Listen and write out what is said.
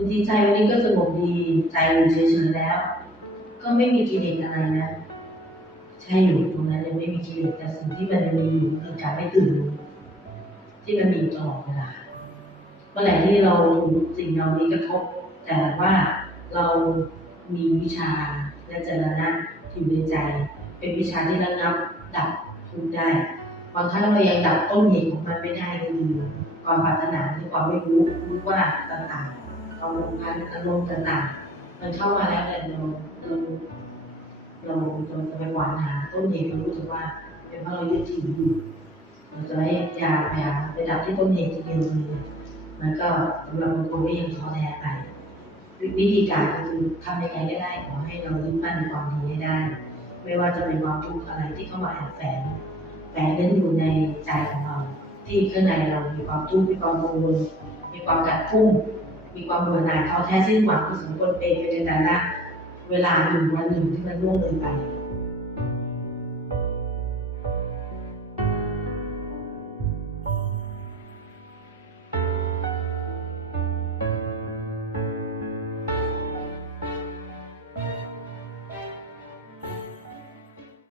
บางทีใจวันนี้ก็สงบดีใจอยู่เฉยๆแล้ว ก็ไม่มีกิเลสอะไรนะใช่อยู่ตรงนั้นยังไม่มีกิเลสแต่สิ่งที่มันมีอยู่คือการไม่ตื่นที่มันมีตลอดเวลาเมื่อไหร่ที่เราสิ่งเหล่านี้กระทบ แต่ว่าเรามีวิชาและเจรณะอยู่ในใจ เป็นวิชาที่ระงับดับทุกได้ บางครั้งเรายังดับต้นเหตุของมันไม่ได้ก็คือความปรารถนาหรือความไม่รู้รู้ว่าต่า ความผูกพันอารมณ์ต่างๆมันเข้ามาแล้วแต่เราเราเราเราจะไปหวานหาต้นเหตุเรารู้สึกว่าเป็นเพราะเรายึดถืออยู่เราจะไม่อยากไปหามไปดับที่ต้นเหตุทีเดียวเลยมันก็สำหรับบางคนก็ยังท้อแท้ไปวิธีการก็คือทำยังไงก็ได้ขอให้เรายึดมั่นในความดีให้ได้ ไม่ว่าจะเป็นความทุกข์อะไรที่เข้ามาแอบแฝงแฝงนั้นอยู่ในใจของเรา ที่ข้างในเรามีความทุกข์มีความกังวลมีความกัดกุ้ม มีความเบื่อหน่ายท้อแท้สิ้นหวังคือสมควรเป็นเป็นแต่ละเวลาหนึ่งวันหนึ่งที่มันล่วงเลยไป